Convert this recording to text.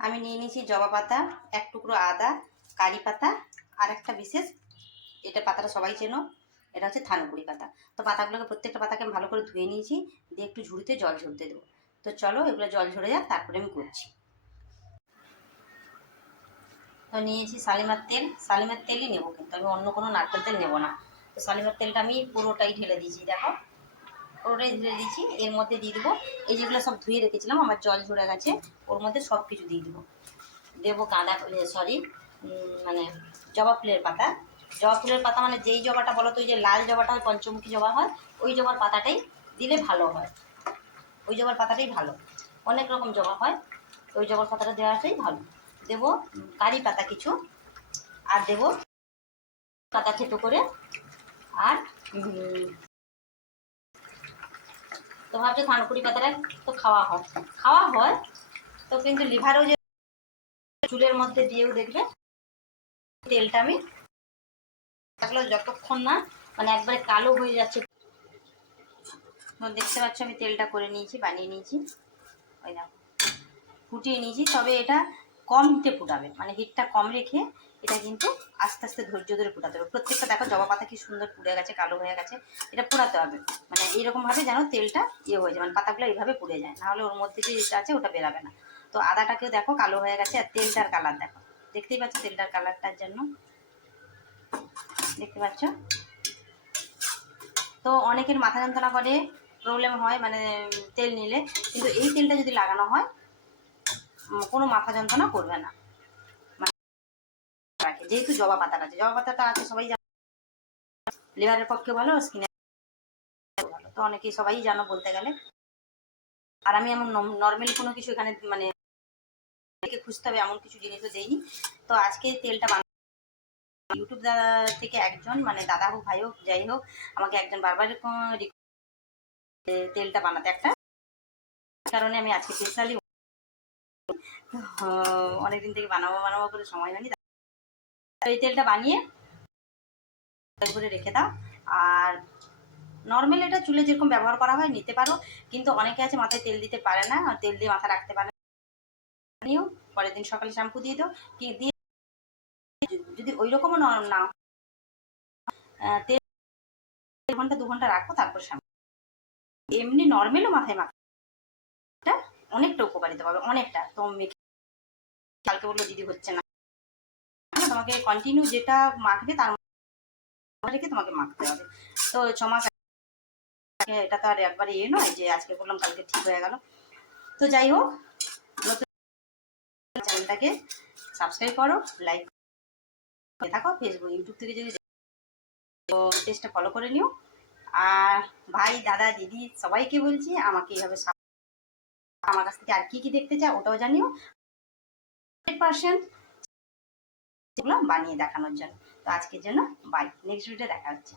আমি নিয়ে নিয়েছি জবা পাতা, এক টুকরো আদা, কারি পাতা, আর একটা বিশেষ, এটা পাতাটা সবাই চেনো, এটা হচ্ছে থানকুড়ি পাতা। তো পাতাগুলোকে প্রত্যেকটা পাতাকে আমি ভালো করে ধুয়ে নিয়েছি, দিয়ে একটু ঝুড়িতে জল ঝরতে দেবো। তো চলো এগুলো জল ঝরে যাক, তারপরে আমি করছি। তো নিয়েছি শালিমার তেল, শালিমার তেলই নেবো, কিন্তু আমি অন্য কোনো নারকেল তেল নেবো না। তো শালিমার তেলটা আমি পুরোটাই ঢেলে দিয়েছি, দেখো পুরোটাই ঢেলে দিয়েছি। এর মধ্যে দিয়ে দেবো এই যেগুলো সব ধুয়ে রেখেছিলাম, আমার জল ঝরে গেছে, ওর মধ্যে সব কিছু দিয়ে দেবো। দেবো গাঁদা ফুলের, সরি মানে জবা ফুলের পাতা। জবা ফুলের পাতা মানে যেই জবাটা বলো তো, ওই যে লাল জবাটা হয়, পঞ্চমুখী জবা হয়, ওই জবার পাতাটাই দিলে ভালো হয়, ওই জবার পাতাটাই ভালো। অনেক রকম জবা হয়, ওই জবার পাতাটা দেওয়াটাই ভালো। দেবো কারি পাতা কিছু, আর দেবো পাতা থেতো করে, আর তো ভাবছো থানকুড়ি পাতাটা তো খাওয়া হয় তো, কিন্তু লিভারও যে চুলের মধ্যে দিয়েও দেখবে তেলটা আমি থাকলে যতক্ষণ না মানে একবারে কালো হয়ে যাচ্ছে। দেখতে পাচ্ছ আমি তেলটা করে নিয়েছি, বানিয়ে নিয়েছি, ওই দেখো ফুটিয়ে নিয়েছি। তবে এটা কম হিটে ফুটাবে, মানে হিটটা কম রেখে এটা কিন্তু আস্তে আস্তে ধৈর্য ধরে ফুটাতে হবে। প্রত্যেকটা দেখো জবা পাতা কি সুন্দর পুড়ে গেছে, কালো হয়ে গেছে, এটা পোড়াতে হবে মানে এইরকমভাবে যেন তেলটা হয়ে যায়, মানে পাতাগুলো এইভাবে পুড়ে যায়, নাহলে ওর মধ্যে যে যেটা আছে ওটা বেরাবে না। তো আদাটাকেও দেখো কালো হয়ে গেছে, আর তেলটার কালার দেখো, দেখতেই পাচ্ছ তেলটার কালারটার জন্য, দেখতে পাচ্ছ। তো অনেকের মাথা যন্ত্রণা করে, প্রবলেম হয় মানে তেল নিলে, কিন্তু এই তেলটা যদি লাগানো হয় কোনো মাথা যন্ত্রণা করবে না। যেহেতু জবা পাতাটা আছে সবাই জানো, লিভারের পক্ষে ভালো, স্কিনের ভালো, তো অনেকেই সবাই জানো বলতে গেলে। আর আমি এমন নর্মালি কোনো কিছু এখানে মানে খুঁজতে হবে এমন কিছু জিনিসও দেইনি। তো আজকে তেলটা ইউটিউব থেকে একজন মানে দাদা হোক ভাই হোক যাই হোক, আমাকে একজন বারবার তেলটা বানাতে একটা কারণে আমি আজকে স্পেশালি অনেকদিন থেকে বানাবো করে সময় হয়নি। এই তেলটা বানিয়ে করে রেখে দাও। আর নর্মাল এটা চুলে যেরকম ব্যবহার করা হয় নিতে পারো, কিন্তু অনেকে আছে মাথায় তেল দিতে পারে না, তেল দিয়ে মাথা রাখতে পারে না, নিও পরের দিন সকালে শ্যাম্পু দিয়ে দাও, কি দিয়ে যদি ওই রকমও না তেল 1-2 ঘন্টা রাখো, তারপর শ্যাম্পু। এমনি নর্মালও মাথায় মাথাটা অনেকটা উপকারিতা পাবে, অনেকটা। তো মেখে কালকে বললো দিদি হচ্ছে না, তোমাকে কন্টিনিউ যেটা মাখবে তার রেখে তোমাকে মাখতে হবে। তো 6 মাস এটা তো আর একবারে নয় যে আজকে বললাম কালকে ঠিক হয়ে গেল। তো যাই হোক, নতুন চ্যানেলটাকে সাবস্ক্রাইব করো, লাইক থাকো, ফেসবুক ইউটিউব থেকে যদি তো পেজটা ফলো করে নিও। আর ভাই দাদা দিদি সবাইকে বলছি আমাকে এইভাবে আমার কাছ থেকে আর কি কি দেখতে চাও ওটাও জানিও, 100% যেগুলো বানিয়ে দেখানোর জন্য। তো আজকের জন্য বাই, নেক্সট ভিডিও দেখা হচ্ছে।